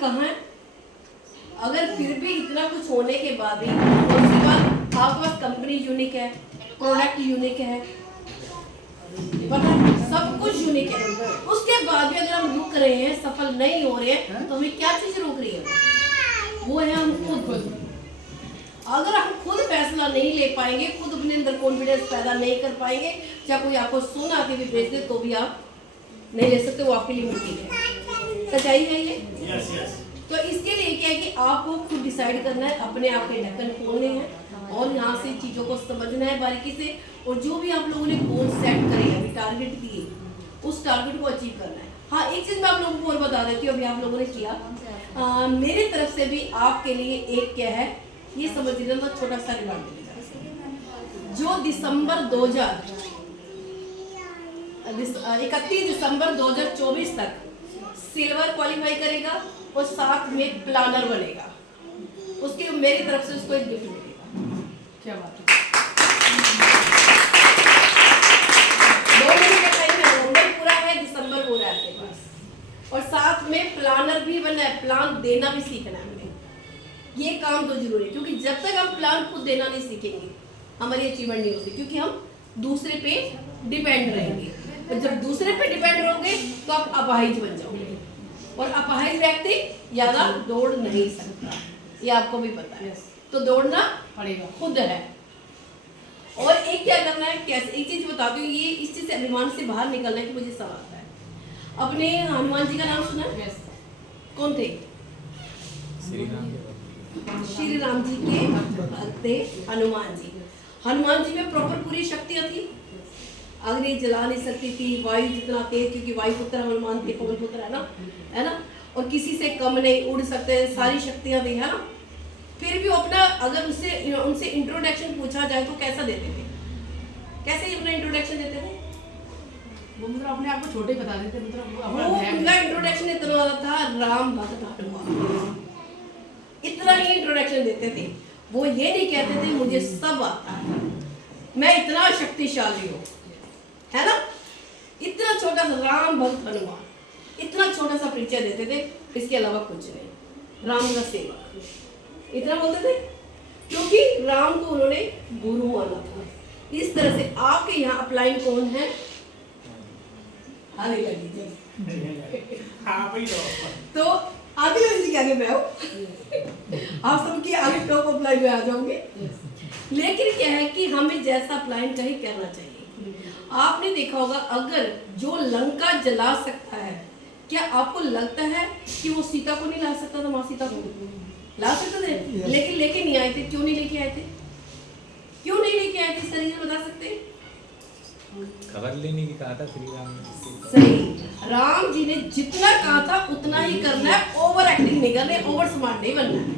कहाँ है? अगर फिर भी इतना कुछ होने के बाद ही उसके बाद आपके पास कंपनी यूनिक है, प्रोडक्ट यूनिक है, पता है सब कुछ यूनिक है, उसके बाद भी अगर हम रुक रहे हैं, सफल नहीं हो रहे हैं, तो हमें क्या चीज रोक रही है? वो है हम खुद। अगर हम खुद फैसला नहीं ले पाएंगे, खुद अपने अंदर कॉन्फिडेंस पैदा नहीं कर पाएंगे, चाहे कोई आपको सोना के भी भेज दे तो भी आप नहीं ले सकते, वो आपके लिए मुश्किल है। सच्चाई है ये। तो इसके लिए क्या है कि आपको खुद डिसाइड करना है, अपने आप के ढक्कन खोलने हैं और यहाँ से चीज़ों को समझना है बारीकी से, और जो भी आप लोगों ने गोल सेट करे, अभी टारगेट दिए, उस टारगेट को अचीव करना है। हाँ, एक चीज़ मैं आप लोगों को और बता देती हूँ, अभी आप लोगों ने किया, मेरी तरफ से भी आपके लिए एक क्या है, ये समझ लीजिए, छोटा सा रिवार्ड मिलेगा। जो दिसंबर 31 दिसंबर 2024 तक सिल्वर क्वालिफाई करेगा और साथ में प्लानर बनेगा, उसके मेरी तरफ से उसको एक गिफ्ट मिलेगा। क्या बात है। 2 महीने का टाइम है, नवंबर पूरा है, दिसंबर पूरा है आपके पास, और साथ में प्लानर भी बनना है, प्लान देना भी सीखना है हमें। ये काम तो जरूरी है, क्योंकि जब तक हम प्लान खुद देना नहीं सीखेंगे हमारी अचीवमेंट नहीं होती, क्योंकि हम दूसरे पे डिपेंड रहेंगे, और जब दूसरे पे डिपेंड रहोगे तो आप अपाहिज बन जाओगे, और अपाहिज व्यक्ति ज्यादा दौड़ नहीं सकता, ये आपको भी पता है। तो दौड़ना पड़ेगा, खुद है। और एक क्या करना है, कैसे, एक चीज बताती हूँ, ये इस चीज से अभिमान से बाहर निकलना है कि मुझे सब आता है। अपने हनुमान जी का नाम सुना है? कौन थे? श्री राम जी के भक्त थे हनुमान जी। हनुमान जी में प्रॉपर पूरी शक्तियां थी, अग्नि जला नहीं सकती थी, वायु जितना तेज, क्योंकि वायु पुत्र हनुमान थे, पवन पुत्र है ना, और किसी से कम नहीं, उड़ सकते, सारी शक्तियां थी, है ना। फिर भी अपना अगर उनसे इंट्रोडक्शन पूछा जाए तो कैसा देते थे? कैसे अपना इंट्रोडक्शन देते थे? वो मतलब अपने आप को छोटे बता देते, मतलब उनका इंट्रोडक्शन इतना था, राम भक्त हनुमान, इतना ही इंट्रोडक्शन देते थे। वो ये नहीं कहते थे मुझे सब आता है, मैं इतना शक्तिशाली हूँ, है ना। इतना छोटा सा राम भक्त हनुमान, इतना छोटा सा परिचय देते थे, इसके अलावा कुछ नहीं, राम का सेवक, इतना बोलते थे, क्योंकि राम को उन्होंने गुरु माना था। इस तरह से आपके यहाँ अपलाइन कौन है? तो आगे लगी आगे मैं हूँ, आप सबकी आगे टॉप अपलाइन में आ जाओगे। लेकिन क्या है कि हमें जैसा अपलाइन कहीं करना चाहिए। आपने देखा होगा, अगर जो लंका जला सकता है, क्या आपको लगता है कि वो सीता को नहीं ला सकता था? माँ सीता को ला सकते थे, लेकिन लेके नहीं आए थे। क्यों नहीं लेके आए थे? क्यों नहीं लेके आए थे? इस तरीके से बता सकते हैं? खबर लेने की कहा था श्री राम ने। सही, राम जी ने जितना कहा था उतना ही करना है, ओवर एक्टिंग नहीं करना है, ओवर स्मार्ट नहीं बनना है,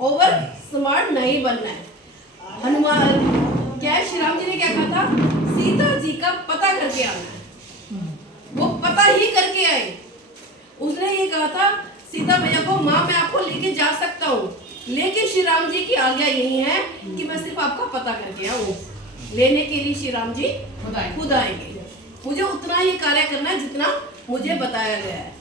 ओवर स्मार्ट नहीं बनना है। हनुमान क्या, श्री राम जी ने क्या कहा था? सीता जी का पता करके आना है, वो पता ही करके आए। उसने ये कहा था सीता भैया को, माँ मैं आपको लेके जा सकता हूँ, लेकिन श्री राम जी की आज्ञा यही है कि मैं सिर्फ आपका पता करके आऊँ। लेने के लिए श्री राम जी खुद आएंगे, मुझे उतना ही कार्य करना है जितना मुझे बताया गया है।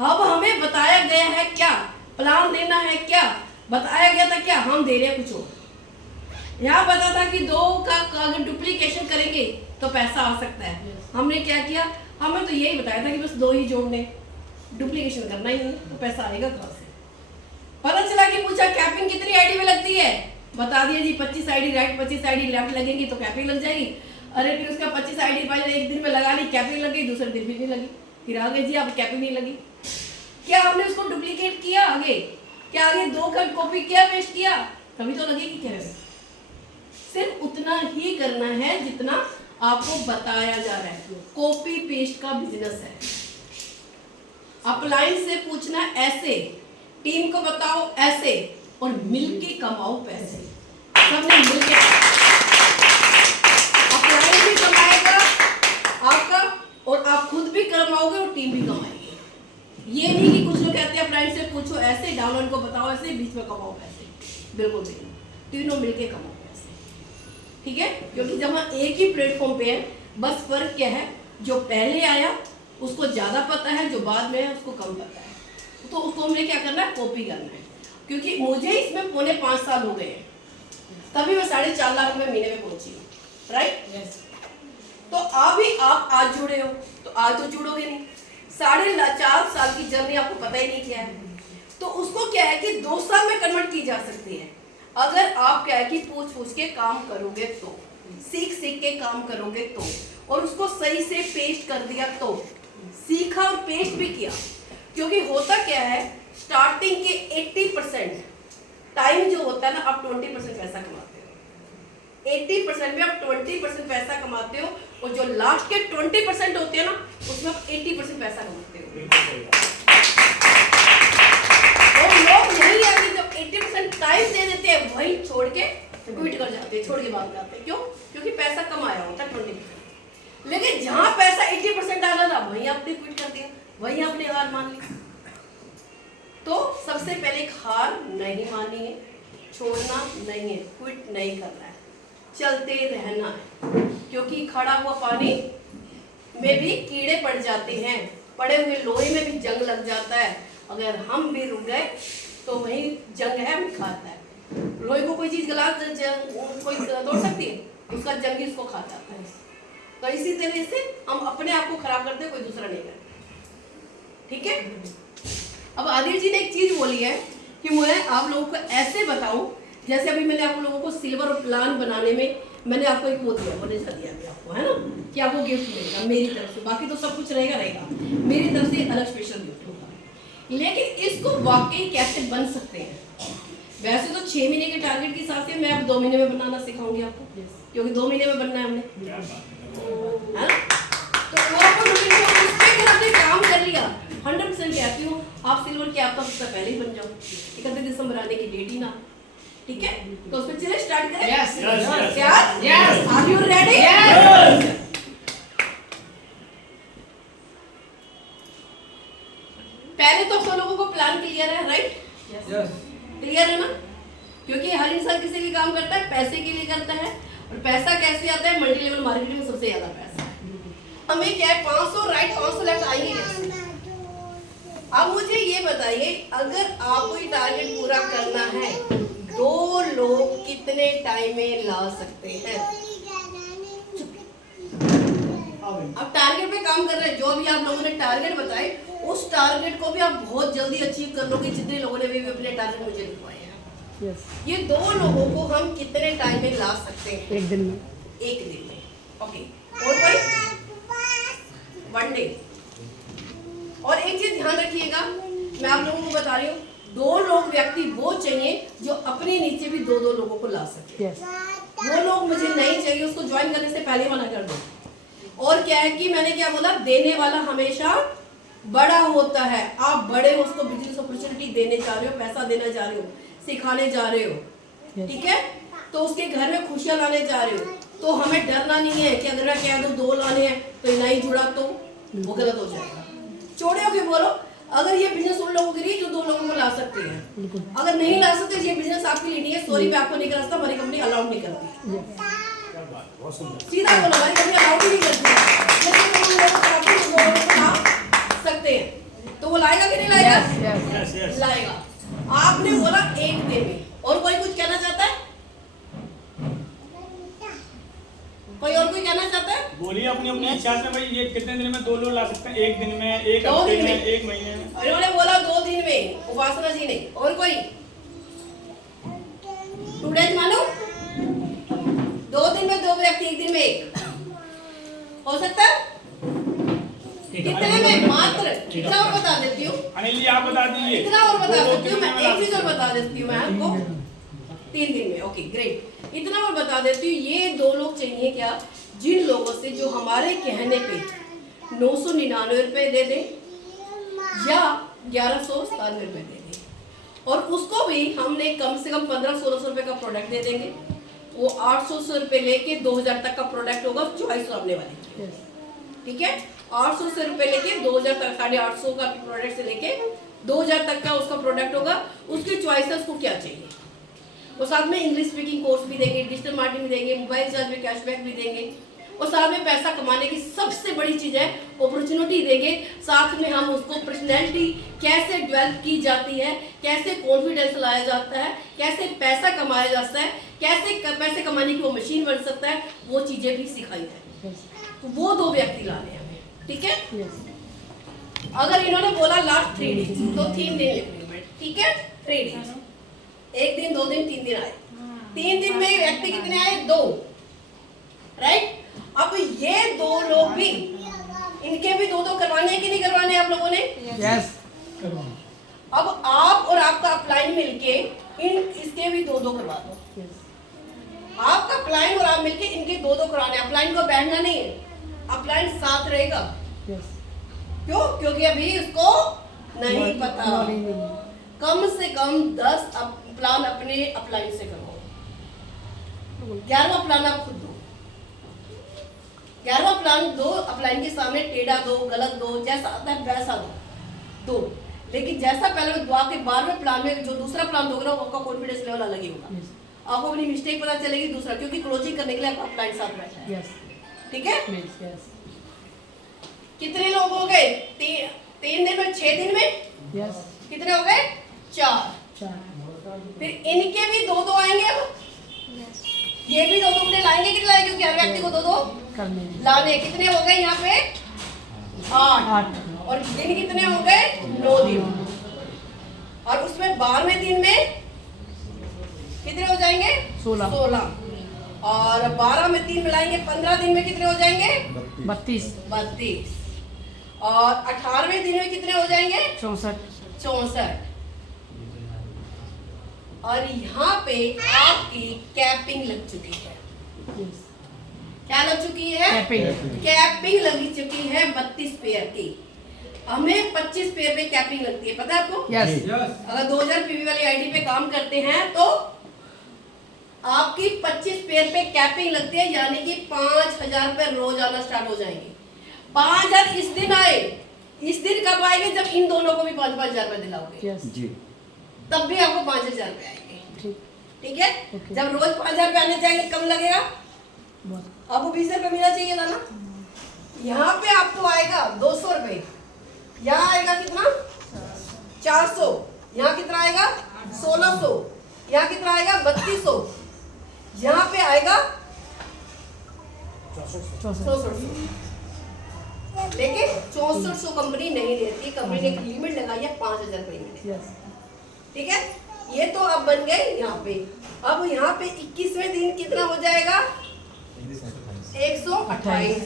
अब हमें बताया गया है क्या? प्लान देना है क्या? बताया गया था क्या? हम दे रहे हैं कुछ और। यहाँ पता था कि 2 का अगर डुप्लीकेशन करेंगे तो पैसा आ सकता है, हमने क्या किया? हमें तो यही बताया था कि बस 2 ही जोड़ने, डुप्लीकेशन करना ही नहीं, तो पैसा आएगा कहाँ से? पता चला कि पूछा कैपिंग कितनी आईडी में लगती है, बता दिया जी 25 आईडी राइट 25 आईडी लेफ्ट लगेंगी तो कैपिंग लग जाएगी। अरे फिर उसका 25 आईडी पहले एक दिन में लगा ली, कैपिंग लगी, दूसरे दिन भी नहीं लगी, फिर आ गए जी अब कैपिंग नहीं लगी। क्या हमने उसको डुप्लीकेट किया? आगे क्या आगे 2 का कॉपी किया, पेस्ट किया, कभी तो लगेगी क्या? सिर्फ उतना ही करना है जितना आपको बताया जा रहा है। कॉपी पेस्ट का बिजनेस है। अपलाइन से पूछना ऐसे, टीम को बताओ ऐसे, और मिलके कमाओ पैसे। सबने मिलके, अपलाइन भी कमाएगा आपका, और आप खुद भी कमाओगे और टीम भी कमाएगी। ये नहीं कि कुछ लोग कहते हैं अपलाइन से पूछो ऐसे, डाउनलाइन को बताओ ऐसे, बीच में कमाओ पैसे। बिल्कुल नहीं, तीनों मिलके कमाओ पैसे, ठीक है। क्योंकि जब हम एक ही प्लेटफॉर्म पे है, बस फर्क क्या है, जो पहले आया उसको ज्यादा पता है, जो बाद में है उसको कम पता है। तो उसको हमने क्या करना है, कॉपी करना है। क्योंकि मुझे इसमें पौने 5 साल हो गए हैं, तभी मैं 4.5 लाख रुपए महीने में पहुंची हूँ, राइट। तो अभी आप आज जुड़े हो, तो आज तो जुड़ोगे नहीं। 4.5 साल की जर्नी आपको पता ही नहीं क्या है, तो उसको क्या है कि 2 साल में कन्वर्ट की जा सकती है। अगर आप क्या है कि पूछ के काम करोगे तो, सीख के काम करोगे तो, और उसको सही से पेस्ट कर दिया तो, सीखा और पेस्ट भी किया। क्योंकि होता क्या है, स्टार्टिंग के 80% टाइम जो होता है ना, आप 20% पैसा कमाते हो। 80% में आप 20% पैसा कमाते हो, और जो लास्ट के 20% होते हैं ना, उसमें आप 80% पैसा कमाते हो। और लोग यही है कि जब 80% टाइम दे देते हैं, वही छोड़ के क्विट कर जाते हैं, छोड़ के भाग जाते हैं। क्यों? क्योंकि पैसा कमाया होता है 20%, लेकिन जहां पैसा 80% आ रहा था, वहीं आपने क्विट कर दिया, वहीं आपने हार मान ली। तो सबसे पहले हार नहीं माननी है, छोड़ना नहीं है, क्विट नहीं करना है, चलते रहना है। क्योंकि खड़ा हुआ पानी में भी कीड़े पड़ जाते हैं, पड़े हुए लोहे में भी जंग लग जाता है। अगर हम भी रुक गए तो वही जंग है, हम खाता है। लोहे को कोई चीज गला कोई तोड़ सकती है, उसका जंग ही उसको खा जाता है। तो इसी तरह से हम अपने आप को खराब करते, कोई दूसरा नहीं करता। ठीक है। अब आदिल जी ने एक चीज बोली है कि मैं आप लोगों को ऐसे बताऊं, जैसे अभी मैंने आप लोगों को सिल्वर और प्लान बनाने में मैंने आपको एक वो दिया, बोनेसा दिया आपको, है ना, कि आपको गिफ्ट मिलेगा मेरी तरफ से। बाकी तो सब कुछ रहेगा, मेरी तरफ से अलग स्पेशल गिफ्ट होगा। लेकिन इसको वाकई कैसे बन सकते हैं, वैसे तो 6 महीने के टारगेट के हिसाब से मैं अब 2 महीने में बनाना सिखाऊंगी आपको, क्योंकि 2 महीने में बनना है हमने, है ना। तो वो उस पे आपने काम कर लिया। 100% कहती हूँ, आप सिल्वर के आप सबसे पहले ही बन जाओ, 31 दिसंबर आने की डेट ही ना। ठीक है, तो उसमें चले स्टार्ट करें। Yes, are you ready? पहले तो सब लोगों को प्लान क्लियर है, राइट? क्लियर है ना? क्योंकि हर इंसान किसी भी काम करता है पैसे के लिए करता है, और पैसा कैसे आता है, मल्टी लेवल मार्केटिंग में सबसे ज्यादा पैसा है। हमें क्या है, 500 राइट 500 लेफ्ट आएंगे कैसे? अब मुझे ये बताइए, अगर आपको ये टारगेट पूरा करना है, 2 लोग कितने टाइम में ला सकते हैं? अब टारगेट पे काम कर रहे हैं, जो भी आप लोगों ने टारगेट बताए, उस टारगेट को भी आप बहुत जल्दी अचीव कर लोगे, जितने लोगों ने भी अपने टारगेट मुझे लिखवाए हैं। ये 2 लोगों को हम कितने टाइम में ला सकते हैं? 1 दिन में। 1 दिन में, ओके। और कोई? 1 डे। और एक चीज ध्यान रखिएगा, मैं आप लोगों को बता रही हूँ, 2 लोग व्यक्ति वो चाहिए जो अपने नीचे भी 2-2 लोगों को ला सके। वो लोग मुझे नहीं चाहिए, उसको ज्वाइन करने से पहले मना कर दो। और क्या है कि मैंने क्या बोला, देने वाला हमेशा बड़ा होता है। आप बड़े हो, उसको बिजनेस अपॉर्चुनिटी देने जा रहे हो, पैसा देना जा रहे हो, सिखाने जा रहे हो, ठीक है, तो उसके घर में खुशियां लाने जा रहे हो। तो हमें डरना नहीं है कि अगर मैं कह दूं 2 लाने हैं तो नहीं जुड़ा तो वो गलत हो जाएगा। छोड़े होके बोलो, अगर ये बिजनेस उन लोगों के लिए जो 2 लोगों को ला सकते हैं, अगर नहीं ला सकते ये बिजनेस आपके लिए नहीं है, सॉरी मैं आपको नहीं कर सकता, हमारी कंपनी अलाउड नहीं करती। सीधा बोलो, हमारी कंपनी अलाउड नहीं करती सकते हैं। तो वो लाएगा कि नहीं लाएगा? लाएगा। आपने बोला 1 दिन में। और कोई कुछ कहना चाहता है? कोई और कोई कहना चाहता है? बोलिए अपनी अपनी इच्छा से भाई, ये कितने दिन में 2 लोग ला सकते हैं? 1 दिन में, 1 हफ्ते में, 1 महीने में? उन्होंने बोला 2 दिन में, उपासना जी ने। और कोई? 2 डेज मानो, 2 दिन में 2 व्यक्ति, 1 दिन में 1 हो सकता है? कितने में? मात्र इतना और बता देती हूँ, अनिल जी आप बता दीजिए। इतना और बता देती हूँ मैं, एक चीज और बता देती हूँ मैं आपको, 3 दिन में। ओके ग्रेट, इतना और बता देती हूँ। ये 2 लोग चाहिए क्या, जिन लोगों से जो हमारे कहने पे 999 रुपए दे दें या 1197 रुपए दे दें, और उसको भी हमने कम से कम 1500-1600 रुपए का प्रोडक्ट दे देंगे। वो 800 रुपए लेके 2000 तक का प्रोडक्ट होगा, चॉइस सामने वाले, ठीक है। 800 रुपए लेके 2000 तक, 850 का प्रोडक्ट से लेके 2000 तक का उसका प्रोडक्ट होगा। उसकी चॉइस है, उसको क्या चाहिए। और साथ में इंग्लिश स्पीकिंग कोर्स भी देंगे, डिजिटल मार्केटिंग भी देंगे, मोबाइल चार्ज में कैशबैक भी देंगे, और साथ में पैसा कमाने की सबसे बड़ी चीज है अपॉर्चुनिटी देंगे, साथ में हम उसको पर्सनैलिटी कैसे डेवलप की जाती है, कैसे कॉन्फिडेंस लाया जाता है, कैसे पैसा कमाया जाता है, कैसे पैसे कमाने की वो मशीन बन सकता है, वो चीज़ें भी सिखाई है। तो वो 2 व्यक्ति लाने हैं हमें, ठीक है। अगर इन्होंने बोला लास्ट 3 दिन तो 3 दिन लिखने में, ठीक है। 3 दिन, 1 दिन 2 दिन 3 दिन आए। 3 दिन में व्यक्ति कितने आए? 2, राइट। अब ये 2 लोग भी, इनके भी 2 करवाने हैं कि नहीं करवाने आप लोगों ने? यस। अब आप और आपका अपलाइन मिलके इसके भी 2 करवा दो। आपका अपलाइन और आप मिलके इनके 2 कराने। अपलाइन को बैठना नहीं है, अपलाइन साथ रहेगा। क्यों? क्योंकि अभी उसको नहीं पता। कम से कम 10 प्लान अपने अपलाइन से करो। 11वां प्लान आप खुद दो। 11वां प्लान दो, अपलाइन के सामने टेढ़ा दो, गलत दो, जैसा आता है वैसा दो। लेकिन जैसा पहले दो, आपके 12वें प्लान में जो दूसरा प्लान दोगे ना, आपका कॉन्फिडेंस लेवल अलग ही होगा। आपको अपनी मिस्टेक पता चलेगी दूसरा, क्योंकि क्लोजिंग करने के लिए आपका अपलाइन साथ बैठा है। ठीक है। कितने लोग हो गए? 3 दिन में, 6 दिन में कितने हो गए? 4। फिर इनके भी 2 आएंगे। अब ये भी 2 अपने लाएंगे, कितने लाएंगे? क्योंकि हर व्यक्ति को 2 लाने। कितने हो गए यहाँ पे? 8। और दिन कितने हो गए? 9 दिन। और उसमें 12वें दिन में कितने हो जाएंगे? 16। और 12 में 3 मिलाएंगे, 15 दिन में कितने हो जाएंगे? 32। और 18वें दिन में कितने हो जाएंगे? 64। और यहाँ पे आपकी कैपिंग लग चुकी है। क्या लग चुकी है? कैपिंग लगी चुकी है 32 पेयर की। हमें 25 पेयर पे कैपिंग लगती है, पता है आपको? अगर 2000 पीवी वाली आईडी पे काम करते हैं तो आपकी 25 पेयर पे कैपिंग लगती है, यानी कि 5000 रुपए रोज आना स्टार्ट हो जाएंगे। 5000 इस दिन आए। इस दिन कब आएंगे? जब इन दोनों को भी 5-5 रुपए दिलाओगे जी, तब भी आपको 5000 रुपए आएंगे। ठीक है। जब रोज 5000 रुपए आने जाएंगे, कम लगेगा, आपको 20 रुपए मिलना चाहिए था ना। यहाँ पे आपको आएगा 200 रुपए, यहाँ आएगा कितना? 400। यहाँ कितना आएगा? 1600। यहाँ कितना आएगा? 3200। यहाँ पे आएगा 6400। लेकिन 6400 कंपनी नहीं देती। कंपनी ने एक लिमिट लगाई है 5000 रुपए में। ठीक है। ये तो अब बन गए यहाँ पे। अब यहाँ पे 21वें दिन कितना हो जाएगा? 128।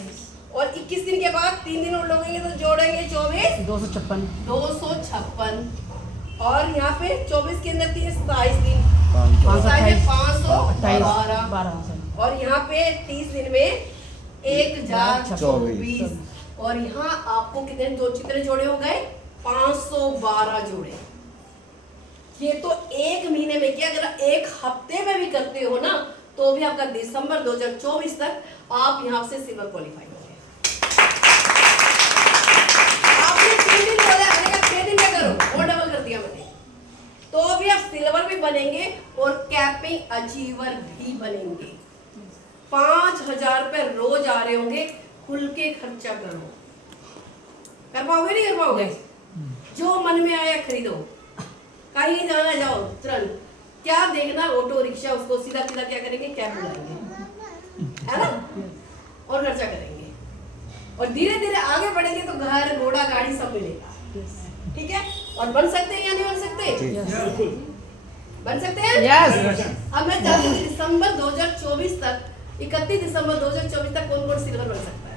और 21 दिन के बाद 3 दिन और लगेंगे तो जोड़ेंगे 24, 256। और यहाँ पे 24 के अंदर 27 दिन, 512। और यहाँ पे 30 दिन में 1024। और यहाँ आपको कितने जोड़े हो गए? 512 जोड़े। ये तो 1 महीने में किया। अगर 1 हफ्ते में भी करते हो ना, तो भी आपका दिसंबर 2024 तक आप यहाँ से सिल्वर क्वालिफाई हो गए। आपने 3 दिन बोला, मैंने कहा 6 दिन में करो, और डबल कर दिया मैंने, तो भी आप सिल्वर भी बनेंगे और कैपिंग अचीवर भी बनेंगे। 5000 रुपए रोज आ रहे होंगे, खुल के खर्चा करो। कर पाओगे नहीं कर पाओगे? जो मन में आया खरीदो, कहीं जाना जाओ तुरंत, क्या देखना ऑटो रिक्शा, उसको सीधा सीधा क्या करेंगे? कैब बुलाएंगे, है ना, और खर्चा करेंगे। और धीरे धीरे आगे बढ़ेंगे तो घर, घोड़ा, गाड़ी सब मिलेगा। ठीक है। और बन सकते हैं या नहीं बन सकते? बन सकते हैं। अब मैं चाहती हूँ दिसंबर 2024 तक, 31 दिसंबर 2024 तक कौन कौन सिल्वर बन सकता है?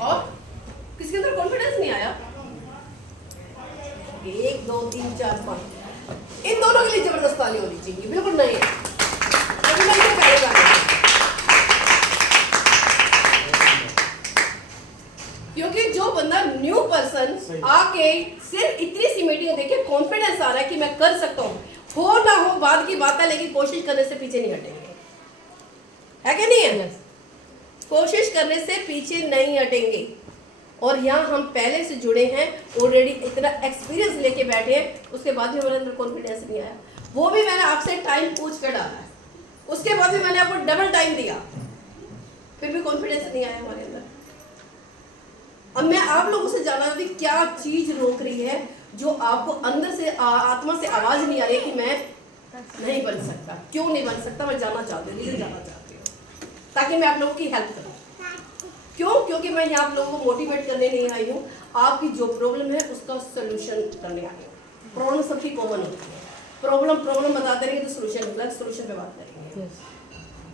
और किसके अंदर कॉन्फिडेंस नहीं आया? 1 2 3 4 5, इन दोनों के लिए जबरदस्त ताली होनी चाहिए। बिल्कुल नहीं है, क्योंकि जो बंदा न्यू पर्सन आके सिर्फ इतनी सी मीटिंग देखे कॉन्फिडेंस आ रहा है कि मैं कर सकता हूँ, हो ना हो बाद की बात है, लेकिन कोशिश करने से पीछे नहीं हटेंगे, है कि नहीं है? कोशिश करने से पीछे नहीं हटेंगे। और यहाँ हम पहले से जुड़े हैं, ऑलरेडी इतना एक्सपीरियंस लेके बैठे हैं, उसके बाद भी हमारे अंदर कॉन्फिडेंस नहीं आया। वो भी मैंने आपसे टाइम पूछ कर डाला है, उसके बाद भी मैंने आपको डबल टाइम दिया, फिर भी कॉन्फिडेंस नहीं आया हमारे अंदर। अब मैं आप लोगों से जानना चाहती हूँ क्या चीज रोक रही है जो आपको अंदर से आत्मा से आवाज नहीं आ रही कि मैं नहीं बन सकता, क्यों नहीं बन सकता, मैं जानना चाहती हूँ, रीजन जानना चाहती हूँ ताकि मैं आप लोगों की हेल्प करूँ। क्यों? क्योंकि मैं यहाँ आप लोगों को मोटिवेट करने नहीं आई हूँ, आपकी जो प्रॉब्लम है उसका सोल्यूशन करने आई हूँ। प्रॉब्लम सबकी कॉमन होती है, प्रॉब्लम बताते रहेंगे तो सोल्यूशन निकला, सोल्यूशन पे बात करेंगे।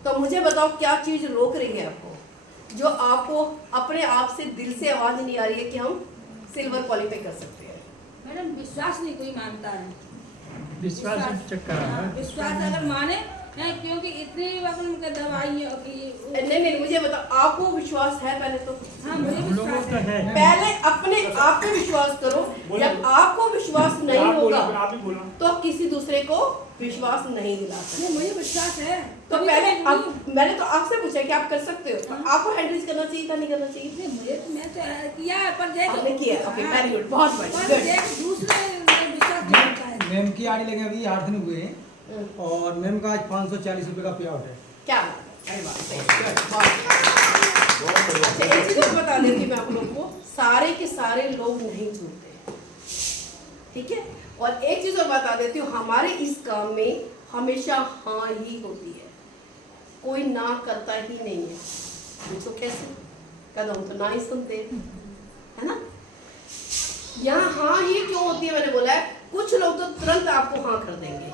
तो मुझे बताओ क्या चीज रोक रही है आपको, जो आपको अपने आप से दिल से आवाज नहीं आ रही है कि हम सिल्वर क्वालिफाई कर सकते हैं। मैडम विश्वास नहीं कोई मानता है। विश्वास चक्कर है। विश्वास अगर माने है, क्योंकि इतनी उनका दवाई है कि नहीं मुझे बताओ आपको विश्वास है पहले तो? हाँ मुझे विश्वास है। पहले अपने आप पे विश्वास करो। जब आपको विश्वास नहीं होगा तो आप किसी दूसरे को विश्वास नहीं दिला सकते। मुझे विश्वास है। तो पहले मैंने तो आपसे पूछा कि आप कर सकते हो, तो आपको हैंडल करना चाहिए था, नहीं करना चाहिए? मुझे मैं तो किया पर आपने किया, ओके वेरी गुड, बहुत बढ़िया। दूसरे विश्वास नहीं होता है। मैम की आड़ी लगे अभी 8 दिन हुए हैं और मैम का आज 540 रुपए का पे आउट है। क्या एक चीज बता देती हूँ मैं आप लोग को, सारे के सारे लोग नहीं जुड़ते, ठीक है? और एक चीज और बता देती हूँ, हमारे इस काम में हमेशा हाँ ही होती है, कोई ना करता ही नहीं है। पूछो कैसे? कदम तो ना ही सुनते है ना। यहाँ हाँ ही क्यों होती है? मैंने बोला है कुछ लोग तो तुरंत आपको हाँ कर देंगे,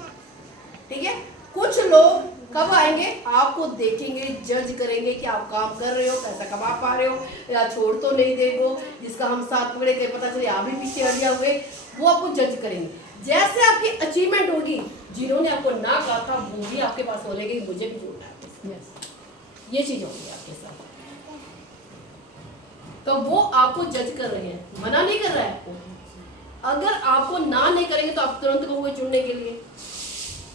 ठीक है? कुछ लोग कब आएंगे, आपको देखेंगे, जज करेंगे कि आप काम कर रहे हो, पैसा कमा पा रहे हो या छोड़ तो नहीं देगो, जिसका हम साथ पकड़े के पता चले आप भी पीछे हटिया हुए, वो आपको जज करेंगे। जैसे आपकी अचीवमेंट होगी, जिन्होंने आपको ना कहा था वो भी आपके पास बोलेंगे मुझे भी जोड़ना है, ये चीज होगी आपके साथ। तो वो आपको जज कर रहे हैं, मना नहीं कर रहा है आपको। अगर आपको ना नहीं करेंगे तो आप तुरंत कहोगे जुड़ने के लिए,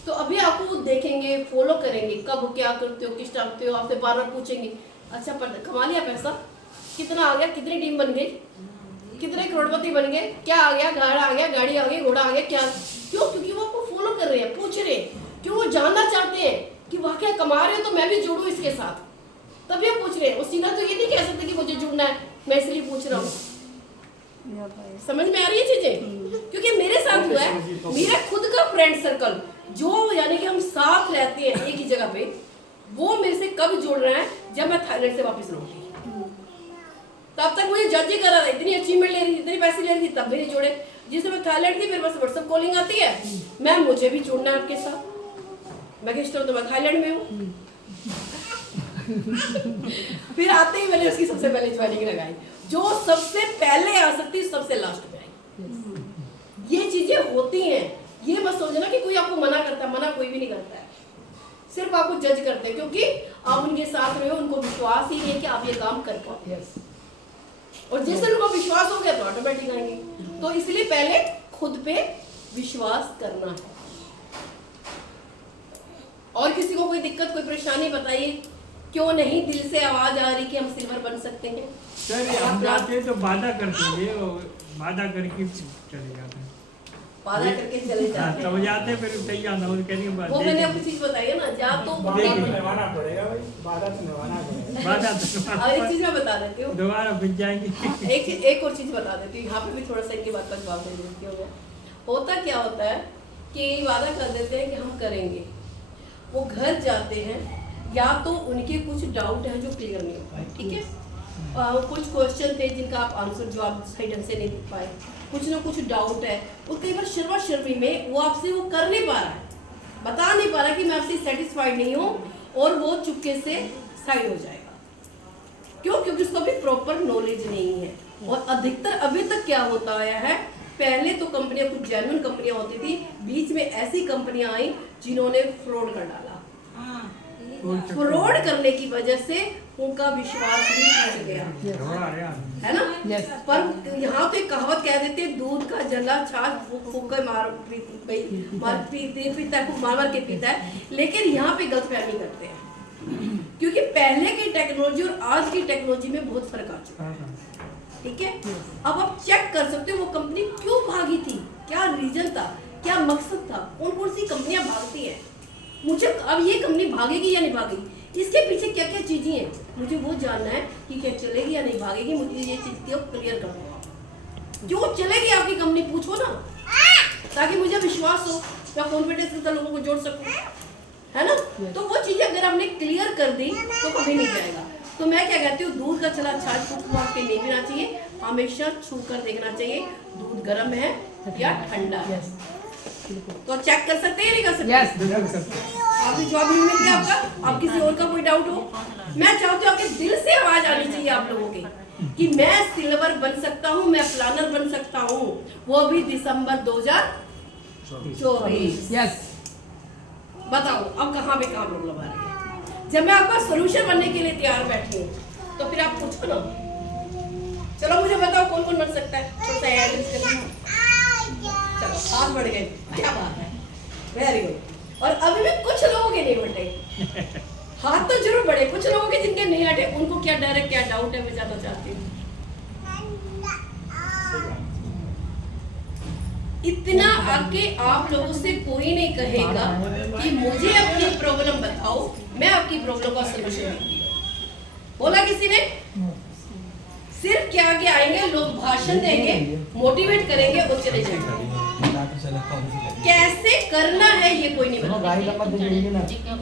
तो अभी आपको वो देखेंगे, फॉलो करेंगे, कब क्या करते हो, किस टाइम हो, आपसे बार बार पूछेंगे अच्छा कमा लिया पैसा, कितना आ गया, कितनी टीम बन गई, कितने करोड़पति बन गए, क्या आ गया, घर आ गया, गाड़ी आ गई, घोड़ा आ गया, क्या? क्यों? क्योंकि वो आपको फॉलो कर रहे हैं, पूछ रहे हैं, क्यों? वो जानना चाहते हैं कि वाकई कमा रहे हो तो मैं भी जुड़ूं इसके साथ, तभी पूछ रहे हैं। वो सीधा तो ये नहीं कह सकते कि मुझे जुड़ना है, मैं इसलिए पूछ रहा हूँ। समझ में आ रही है चीजें? क्योंकि मेरे साथ हुआ है, मेरा खुद का फ्रेंड सर्कल जो यानी कि हम साथ रहते हैं एक ही जगह पे, वो मेरे से कब जुड़ रहा है, जब मैं थाईलैंड से वापस लौटी। तब तक मुझे जज ही कर रहा था, इतनी अचीवमेंट ले रही थी, इतनी पैसे ले रही थी, तब भी नहीं जोड़े। जिस समय थाईलैंड थी मेरे पास व्हाट्सएप कॉलिंग आती है, मैम मुझे भी जुड़ना है आपके साथ। मैं कहती हूँ तो मैं थाईलैंड में हूँ। फिर आते ही मैंने उसकी सबसे पहले ज्वाइनिंग लगाई, जो सबसे पहले आ सकती सबसे लास्ट में आई। ये चीजें होती हैं, ये मत सोचना कि कोई आपको मना करता है, मना कोई भी नहीं करता है, सिर्फ आपको जज करते हैं क्योंकि आप उनके साथ रहे हो, उनको विश्वास ही नहीं है कि आप ये काम कर पाओ। और जिस उनको विश्वास हो गया तो ऑटोमेटिक आएंगे। तो इसलिए पहले खुद पे विश्वास करना है। और किसी को कोई दिक्कत, कोई परेशानी बताइए, क्यों नहीं दिल से आवाज आ रही कि हम सिल्वर बन सकते हैं? सर हम जाते हैं तो वादा करते हैं और वादा करके चले जाते हैं, वादा करके चले जाते तब जाते फिर सही जाना हो कहने के बाद वो मैंने आपको चीज बताई है ना, या तो निभाना पड़ेगा भाई, वादा तो निभाना पड़ेगा, वादा तो। और एक चीज मैं बता देती हूँ, दोबारा बिक जाएंगे। एक और चीज बता देती हूँ, यहाँ पे भी थोड़ा सा इनकी बात का जवाब दे देती हूँ। होता क्या होता है कि वादा कर देते हैं कि हम करेंगे, वो घर जाते हैं, या तो उनके कुछ डाउट है जो क्लियर नहीं हो पाए, ठीक है? कुछ क्वेश्चन थे जिनका आप आंसर जवाब सही ढंग से नहीं दे पाए, कुछ ना कुछ डाउट है, और कई बार शर्मा शर्मी में वो आपसे वो कर नहीं पा रहा है, बता नहीं पा रहा कि मैं आपसे सेटिस्फाइड नहीं हूँ, और वो चुपके से साइड हो जाएगा। क्यों? क्योंकि उसको अभी प्रॉपर नॉलेज नहीं है। और अधिकतर अभी तक क्या होता आया है, पहले तो कंपनियां कुछ जेन्युइन कंपनियां होती थी, बीच में ऐसी कंपनियां आई जिन्होंने फ्रॉड कर डाला। फ्रॉड करने की वजह से उनका विश्वास भी टूट गया, है ना? पर यहाँ पे कहावत कह देते, दूध का जला छाछ फूक कर मार के पीता है, लेकिन यहाँ पे गलतफहमी करते हैं, क्योंकि पहले की टेक्नोलॉजी और आज की टेक्नोलॉजी में बहुत फर्क आ चुका है, ठीक है? अब आप चेक कर सकते हो वो कंपनी क्यों भागी थी, क्या रीजन था, क्या मकसद था, कौन कौन सी कंपनियां भागती है। मुझे अब ये कंपनी भागेगी या नहीं भागेगी, इसके पीछे क्या क्या चीजें हैं, मुझे वो जानना है कि क्या चलेगी या नहीं भागेगी, मुझे ये चीज को क्लियर करना। क्यों चलेगी आपकी कंपनी, पूछो ना, ताकि मुझे विश्वास हो, मैं कॉन्फिडेंस के साथ लोगों को जोड़ सकूं, है ना। तो वो चीजें अगर हमने क्लियर कर दी तो कभी नहीं जाएगा। तो मैं क्या कहती हूँ, दूध का चला छाछ फूक के नहीं पीना चाहिए, हमेशा छू कर देखना चाहिए दूध गर्म है या ठंडा है। तो चेक कर सकते हैं, नहीं कर सकते? आपकी जॉब नहीं मिल गया आपका, आप किसी और का कोई डाउट हो, मैं चाहती हूँ आपके दिल से आवाज आनी चाहिए आप लोगों की कि मैं सिल्वर बन सकता हूँ, मैं प्लानर बन सकता हूँ, वो भी दिसंबर 2024। बताओ अब कहाँ पे काम लोग लगा रहे हैं। जब मैं आपका सोल्यूशन बनने के लिए तैयार बैठी हूँ तो फिर आप पूछो ना, चलो मुझे बताओ कौन कौन बन सकता है, तो चलो हाथ बढ़ गए, क्या बात है, वेरी गुड। और अभी भी कुछ लोगों के नहीं बढ़े हाथ, तो जरूर बढ़े, कुछ लोगों के जिनके नहीं हटे, उनको क्या डर है, क्या डाउट है, मैं ज्यादा चाहती हूँ। इतना आके आप लोगों से कोई नहीं कहेगा कि मुझे अपनी प्रॉब्लम बताओ, मैं आपकी प्रॉब्लम का सलूशन दूंगी, बोला किसी ने? सिर्फ क्या आगे आएंगे लोग, भाषण देंगे, मोटिवेट करेंगे और चले जाएंगे। कैसे करना है ये कोई नहीं बताएगा।